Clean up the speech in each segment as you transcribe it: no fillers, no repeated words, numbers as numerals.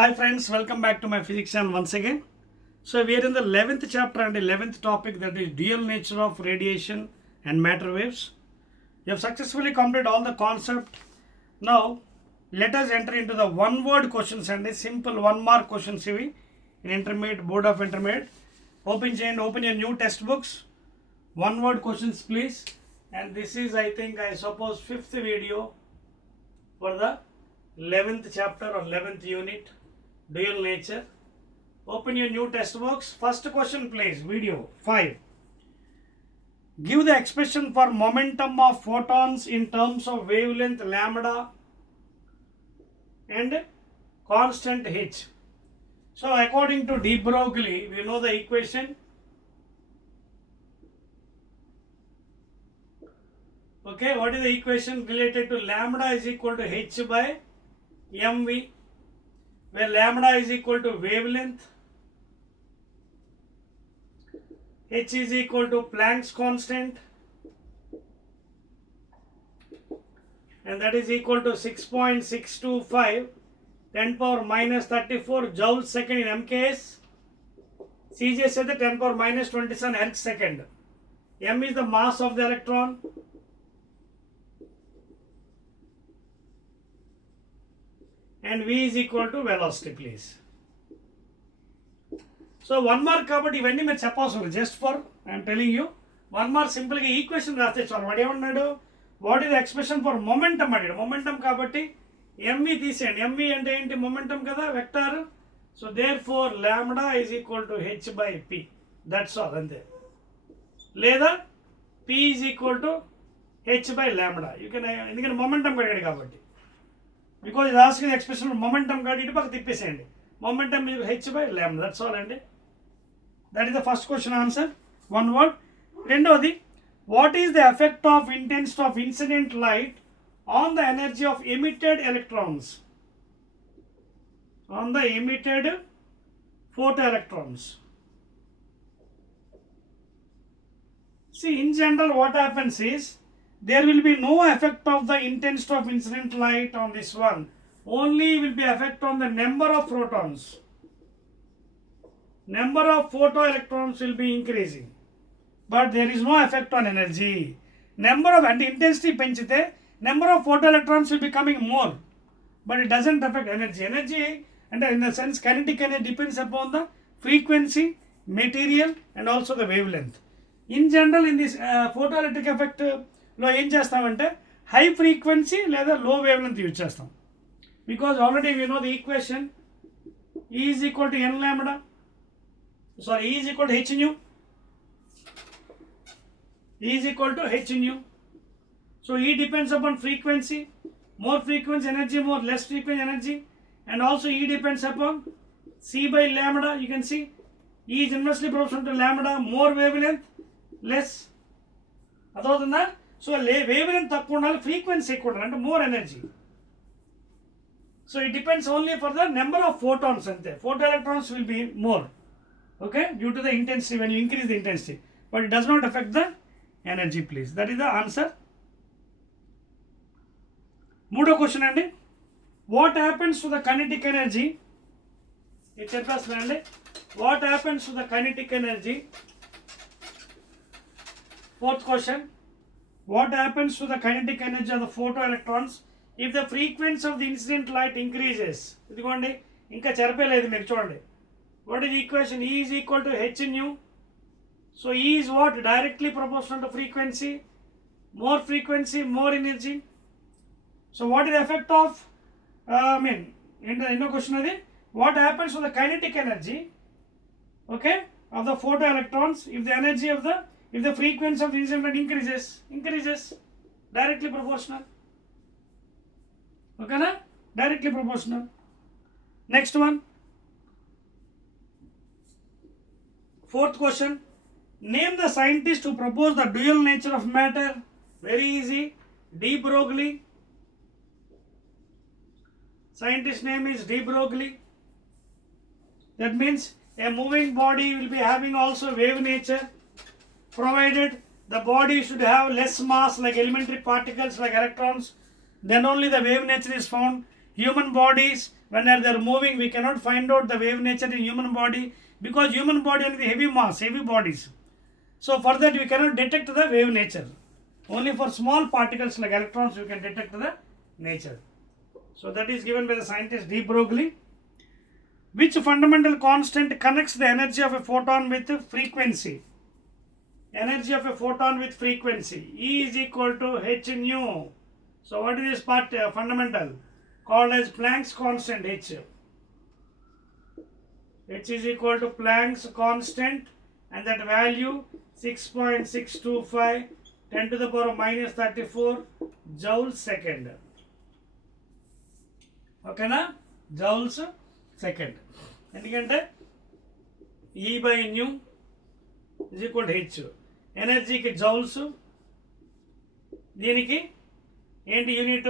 Hi friends, welcome back to my physics channel once again. So we are in the 11th chapter and 11th topic, that is dual nature of radiation and matter waves. You have successfully completed all the concept. Now let us enter into the one word questions and the simple 1 mark questions in intermediate, board of intermediate. Open your new textbooks. One word questions please. And this is, I suppose 5th video for the 11th chapter or 11th unit, dual nature. Open your new textbooks. First question please, video 5. Give the expression for momentum of photons in terms of wavelength lambda and constant h. So according to de Broglie, we know the equation. Okay, what is the equation related to lambda is equal to h by mv, where lambda is equal to wavelength, h is equal to Planck's constant, and that is equal to 6.625 10 power minus 34 joules second in MKS. CJ said that 10 power minus 27 erg second. M is the mass of the electron. And V is equal to velocity please. So 1 mark kabatti ivanni meer cheppavasaram, just for I am telling you 1 mark simple ga equation raste chalu. What ఏమన్నాడు, what is the expression for momentum అడిగాడు. momentum kabatti mv తీసేయండి. mv అంటే ఏంటి, momentum కదా, vector. So therefore lambda is equal to h by p, that's all, అంతే. లేదా p is equal to h by lambda. You can, ఎందుకంటే momentum అడిగాడు కాబట్టి, because it asks the expression of momentum కాబట్టి ఇటు పక్క తిప్పేసేయండి. momentum is h by lambda, that's all అండి. That is the first question answer, one word. రెండోది, what is the effect of intensity of incident light on the energy of emitted electrons, on the emitted photoelectrons? See, in general what happens is, there will be no effect of the intensity of incident light on this one, only will be effect on the number of photons. Number of photoelectrons will be increasing, but there is no effect on energy. Number of, and intensity పెంచితే number of photoelectrons will be coming more, but it doesn't affect energy. Energy, and in the sense kinetic energy depends upon the frequency, material and also the wavelength. In general, in this photoelectric effect లో ఏం చేస్తామంటే high frequency లేదా లో wave length use చేస్తాం. Because already we know the equation, E is equal to n lambda, sorry, E is equal to h nu, E is equal to h nu. So E depends upon frequency, more frequency energy, more less frequency energy, and also E depends upon C by lambda. You can see E is inversely proportional to lambda, more wavelength, less. అదవుతుందా? So wavelength తక్కువ ఉండాలి, frequency ఎక్కువ ఉండాలి, అంటే more energy. So it depends only for the number of photons, అంతే. Photo electrons will be more, okay, due to the intensity when you increase the intensity, but it does not effect the energy please. That is the answer. మూడో question అండి, what happens to the kinetic energy, ఇది చెప్పేస్తున్నానండి. What happens to the kinetic energy, fourth question, what happens to the kinetic energy of the photoelectrons if the frequency of the incident light increases? ఇదిగోండి, ఇంకా చెరపలేదు మీరు చూడండి. What is the equation? E is equal to h nu. So E is what? Directly proportional to frequency. More frequency, more energy. So what is the effect of, ఎన్నో question అది, what happens to the kinetic energy, okay, of the photoelectrons if the energy of the, if the frequency of the incident increases, directly proportional. Okay na? Directly proportional. Next one, fourth question, name the scientist who proposed the dual nature of matter. Very easy, de Broglie. Scientist name is de Broglie. That means a moving body will be having also wave nature, provided the body should have less mass like elementary particles like electrons, then only the wave nature is found. Human bodies when they are moving, we cannot find out the wave nature in human body because human body is heavy mass, heavy bodies. So for that we cannot detect the wave nature. Only for small particles like electrons we can detect the nature. So that is given by the scientist De Broglie. Which fundamental constant connects the energy of a photon with frequency? Energy of a photon with frequency. E is equal to h nu. So what is this part fundamental? Called as Planck's constant, h. H is equal to Planck's constant, and that value 6.625 10 to the power of minus 34 joules second. Okay na? Joules second. ఎందుకంటే E by nu is equal to h. ఎనర్జీకి joules, దీనికి ఏంటి unit?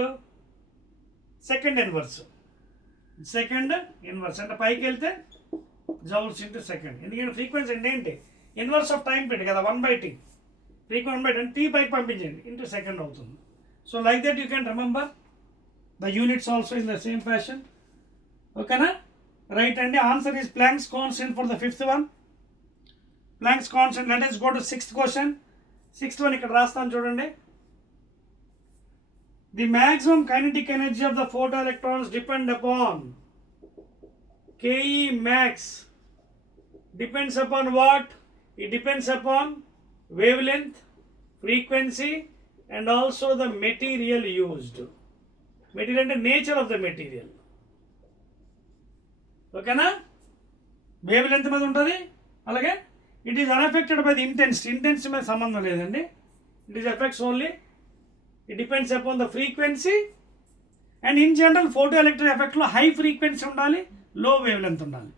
Second inverse. Second inverse అంటే పైకి వెళ్తే joules into second. ఎందుకంటే frequency అంటే ఏంటి? ఇన్వర్స్ ఆఫ్ టైం పెట్టి కదా, 1/t. ఫ్రీక్వెన్సీ 1/t అంటే టీ పైకి పంపించండి ఇంటూ సెకండ్ అవుతుంది. So like that you can remember the units also in the same fashion. ఓకేనా? రైట్ అండి. Answer is Planck's constant for the fifth one. Planck's constant. Let us go to sixth question. Sixth one ఇక్కడ రాస్తాను చూడండి. The maximum kinetic energy of the photoelectrons depend upon Ke max. Depends upon what? It depends upon wavelength, frequency, and also the material used. Material and the nature of the material. ఓకేనా? Wavelength మీద ఉంటుంది. అలాగే it is unaffected by the intensity. Intensity మీద సంబంధం లేదండి. It is effects only. It depends upon the frequency. And in general photo electric ఎఫెక్ట్లో high frequency ఉండాలి, low wavelength ఉండాలి.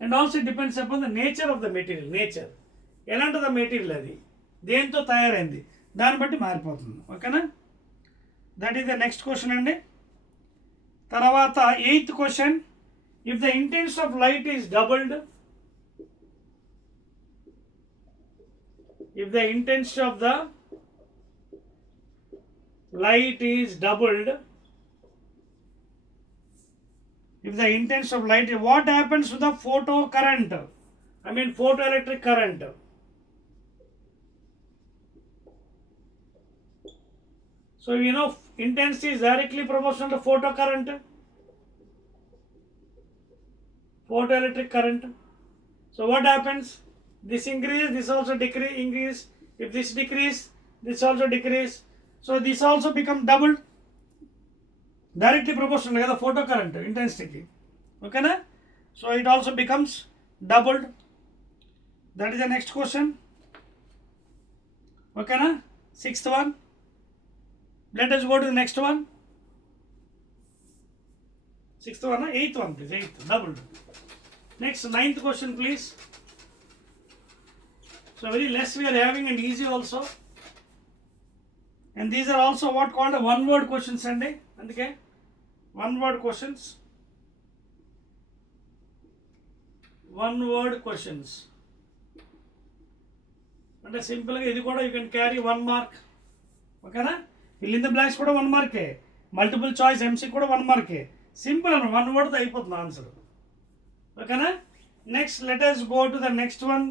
And also it depends upon the nature of the material. Nature ఎలాంటిది material, అది దేంతో తయారైంది, దాన్ని బట్టి మారిపోతుంది. ఓకేనా? That is the next question అండి. తర్వాత eighth question. If the intensity of light is doubled, if the intensity of the light is doubled, if the intensity of light, what happens to the photo current? I mean photoelectric current. So you know intensity is directly proportional to photo current. Photoelectric current. So what happens? This increase, this also increase. If this decrease, this also decrease. So this also become doubled. Directly proportional to the photo current intensity. Okay na? So it also becomes doubled. That is the next question. Okay na? Sixth one. Let us go to the next one. Sixth one, eighth one, please. Eighth, doubled. Next, ninth question, please. So very less we are having and easy also. And these are also what called one word questions and okay, one word questions. One word questions. And simple ఇది కూడా you can carry 1 mark. Okay na? Fill in the blanks కూడా 1 mark. Multiple choice MC కూడా 1 mark. Simple and 1 word తో అయిపోతుంది answer. ఓకేనా? Next let us go to the next one.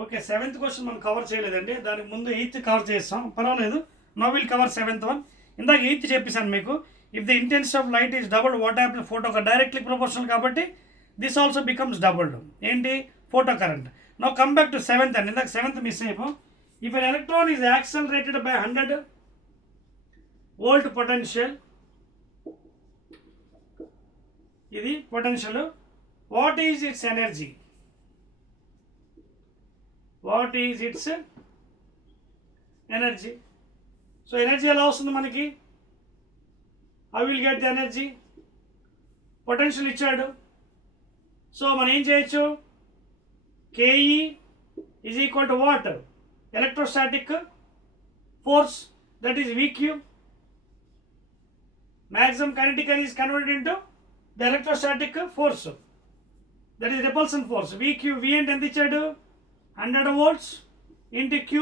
Okay, seventh question మనం cover చేయలేదండి, దానికి ముందు eighth cover చేస్తాం, పర్వాలేదు. No will cover seventh one. ఇందాక ఎయిత్ చెప్పేశాను మీకు. If the intensity of light is doubled, what happen? Photo directly proportional కాబట్టి దిస్ ఆల్సో బికమ్స్ డబుల్డ్. ఏంటి? Photo current. No come back to seventh అండి. ఇందాక seventh miss అయిపో. If an electron is accelerated by 100 volt potential, ఇది potential. What is its energy? What is its energy? So energy ఎలా వస్తుంది మనకి? I will get the energy. Potential ఇచ్చాడు. So మనం ఏం చేయొచ్చు? KE is equal to what? Electrostatic force, that is VQ. Maximum kinetic energy is converted into the electrostatic force, that is repulsion force. VQ, V and ఎంత ఇచ్చాడు? 100 volts into Q,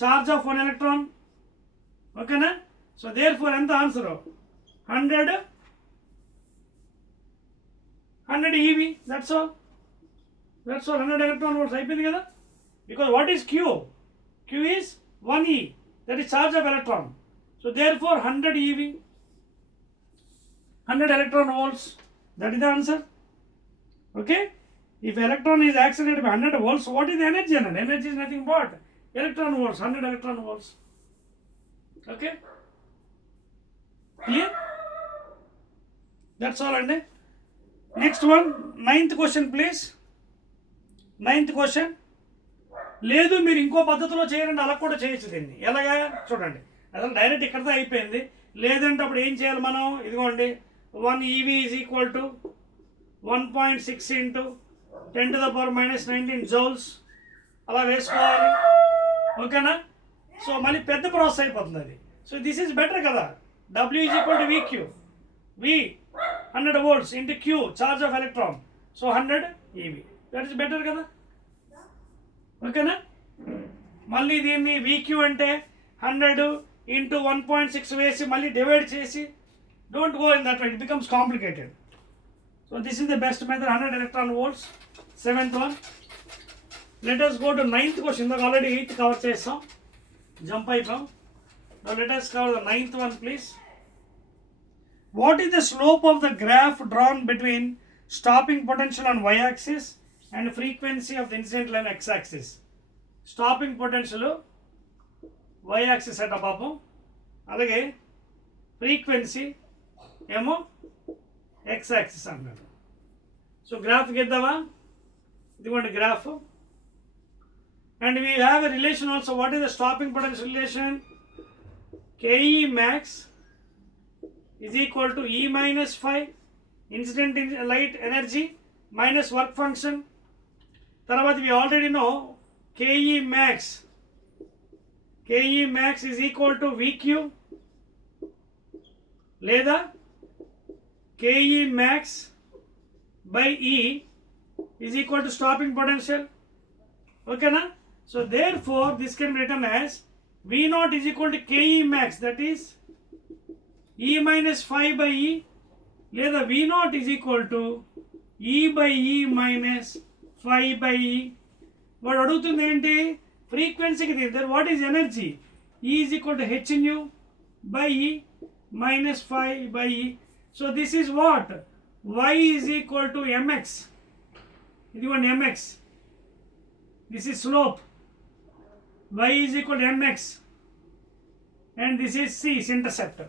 charge of 1 electron. ఓకేనా? So there four ఎంత answer? 100 100 ev, that's all. 100 electron volts అయిపోయింది కదా. Because what is q? Q is 1 e, that is charge of electron. So therefore 100 ev, 100 electron volts, that is the answer. Okay, if electron is accelerated by 100 volts, what is the energy? Energy is nothing but electron volts, 100 electron volts. Okay, clear? That's all. And next one, 9th question please. 9th question. లేదు మీరు ఇంకో పద్ధతిలో చేయండి, అలా కూడా చేయొచ్చు దీన్ని. ఎలాగా చూడండి, అసలు డైరెక్ట్ ఇక్కడతో అయిపోయింది. లేదంటే అప్పుడు ఏం చేయాలి మనం? ఇదిగోండి, 1 EV is equal to 1.6 into 10⁻⁻19 joules అలా వేసుకోవాలి. ఓకేనా? సో మళ్ళీ పెద్ద ప్రాసెస్ అయిపోతుంది అది. సో దిస్ ఈజ్ బెటర్ కదా. W is equal to VQ, V 100 volts into Q, charge of electron. So 100 EV, that is better కదా. ఓకేనా? మళ్ళీ దీన్ని VQ అంటే 100 ఇంటూ 1.6 వేసి మళ్ళీ డివైడ్ చేసి, don't go in that way, it becomes complicated. So this is the best method, 100 electron volts. 7th one. Let us go to 9th question. ఇందాక already 8th cover చేస్తాం, జంప్ అయిపోయాం. Now let us cover the 9th one please. What is the slope of the graph drawn between stopping potential on y-axis and frequency of the incident line x-axis? Stopping potential y-axis at పాపం, అలాగే frequency ఏమో x-axis అన్నాడు. So graph గీద్దామా? ఇదిగోండి graph. And we have a relation also. What is the stopping potential relation? KE max is equal to E minus phi, incident light energy minus work function. తర్వాత we already know KE max is equal to VQ లేదా KE max by E is equal to stopping potential. Okay na? So therefore this can be written as V naught is equal to KE max, that is E minus phi by E, లేదా V naught is equal to E by E minus phi by E. వాడు అడుగుతుంది ఏంటి? ఫ్రీక్వెన్సీకి తీద్దారు. What is energy? E is equal to h nu by E minus phi by E. So this is what? Y is equal to mx. ఇదిగోండి mx. This is slope. Y is equal to mx and this is C, intercept.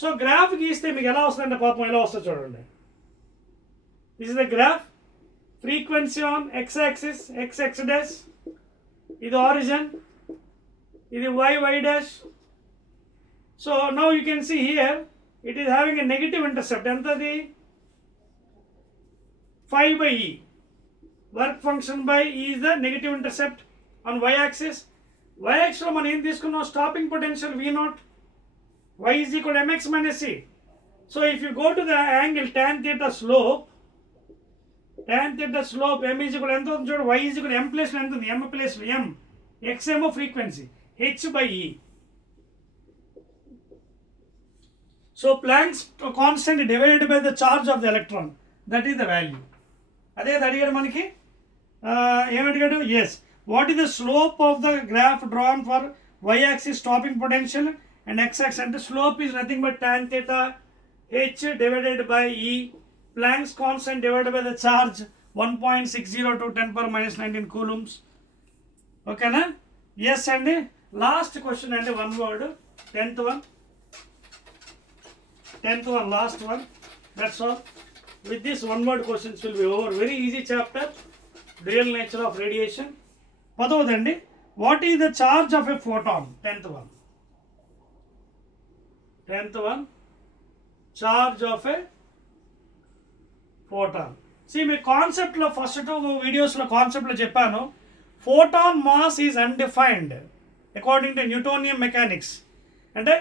So graph గీస్తే మీకు ఎలా వస్తుందంటే పాపం ఎలా వస్తుంది చూడండి. This is the graph. Frequency on x axis, x dash, ఇది ఆరిజిన్, ఇది y dash. So now you can see here it is having a negative intercept. ఎంతది? 5 by E. Work function by E is the negative intercept on y axis. y axis లో మనం ఏం తీసుకున్నాం? Stopping potential V naught. Y is equal to mx minus C. So if you go to the angle tan theta slope, m is equal to ఎంత ఉంది చూడు, y is equal to m place ఎంత ఉంది? m place m. x ఏమో frequency, h by E. So Planck's constant divided by the charge of the electron, that is the value. అదే అడిగాడు మనకి. ఏమడిగాడు? yes, what is the slope of the graph drawn for y axis stopping potential and x-axis? And the slope is nothing but tan theta h divided by E, Planck's constant divided by the charge 1.60 to 10⁻⁻19 coulombs. Okay na? Yes. And last question and one word, 10th one, last one. That's all. With this one word questions will be over. Very easy chapter, real nature of radiation. పదవదండి, what is the charge of a photon? 10th one, charge of a photon. See, my concept lo first 2 videos lo concept lo cheppanu. Photon mass is undefined according to Newtonian mechanics. అంటే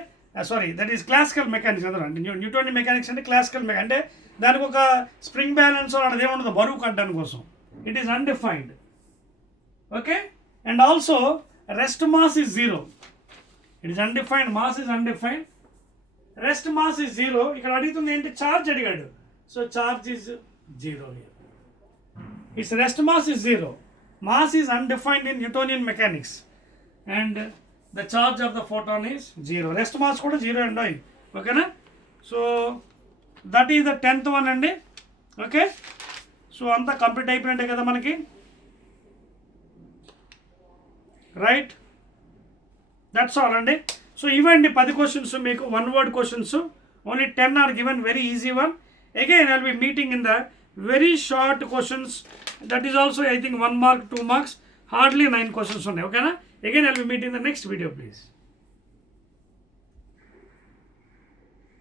sorry, that is classical mechanics. అంటే Newtonian mechanics అంటే classical mechanics. అంటే దానికి ఒక spring balance అనేది ఏముండదు బరువు కట్టడానికి కోసం. It is undefined. Okay. And also rest mass is 0. It is undefined, mass is undefined, rest mass is 0. ఇక్కడ అడుగుతుంది ఏంటి? ఛార్జ్ అడిగాడు. So charge is 0 here. its rest mass is 0. Mass is undefined in Newtonian mechanics. And the charge of the photon is 0. Rest mass kuda 0 and okay na? So that is the 10th one andi. Okay. So anta complete అయిపోయింటే కదా మనకి, right? That's all అండి. So ఇవ్వండి 10 questions మీకు, one word questions. Only 10 are given, very easy one. Again I will be meeting in the very short questions. That is also I think 1 mark, 2 marks. Hardly 9 questions ఉన్నాయి. Okay na? Again I will be meeting in the next video, please.